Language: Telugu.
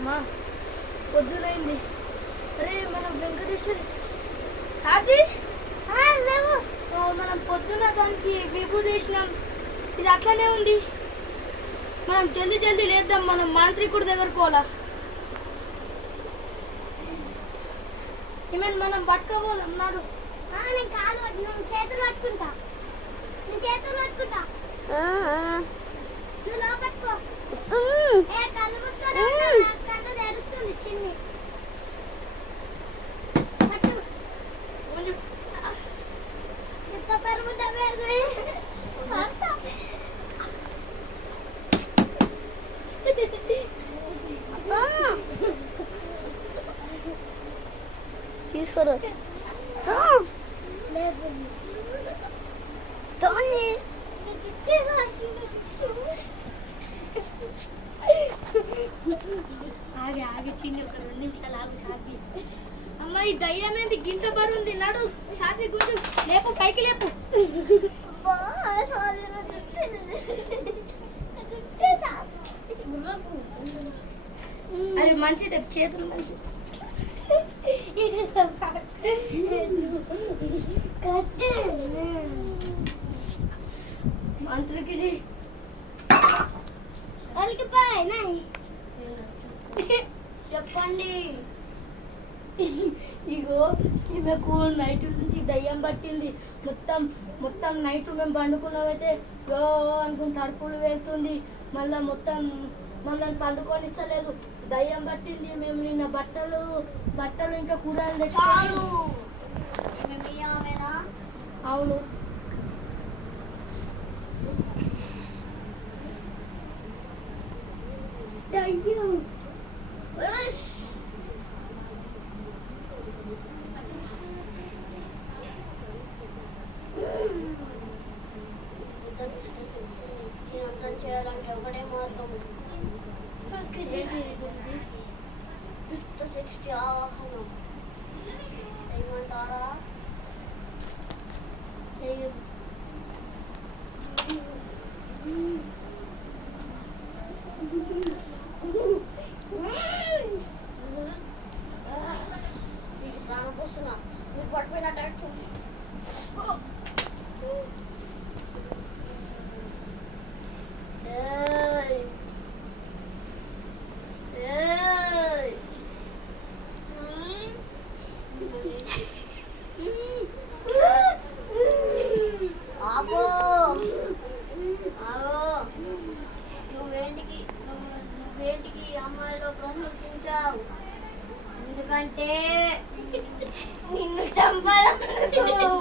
అమ్మా పొద్దునైంది. అరే మనం వెంకటేశ్వరి సాది లేవు. మనం పొద్దున దానికి విభూతి వేసినాం, ఇది అట్లనే ఉంది. మనం జల్దీ జల్దీ లేద్దాం, మనం మాంత్రికుడి దగ్గరకు పోలా. ఈమెను మనం పట్టుకోబోదాం నాడు. చేతులు పట్టుకుంటా పట్టుకో. కళ్ళు మూసుకో, కళ్ళు తెరుస్తుంది చిన్ని. తీసుకోరు ఆగి ఆగి చిన్ని ఒక 2 నిమిషాలు ఆగు సాగి. అమ్మ ఈ దయ్యం ఏంది గింత బరుంది, నడు సాగి కూర్చు, లేపు పైకి లేపు. అది మంచిది, చేతులు మంచి. మంత్రికి చెప్పండి. ఇగో ఈమెకు నైట్ నుంచి దయ్యం పట్టింది. మొత్తం నైట్ మేము పండుకున్నామైతే యో అనుకుంటే అరుపులు పెడుతుంది. మళ్ళీ పండుకొని ఇస్తలేదు, దయ్యం పట్టింది. మేము నిన్న బట్టలు ఇంకా కూరలు తెచ్చారు. అవును. దయ్యం చేయాలంటే ఒకటే మార్గం, దుష్ట శక్తి ఆవాహనం. ఏమంటారా? చెయ్యదు. ప్రాణం పోస్తున్నా, మీరు పట్టుపోయినట్టు. నువ్వేంటికి అమ్మాయిలో ప్రశంసించావు? ఎందుకంటే నిన్ను చంపాలను.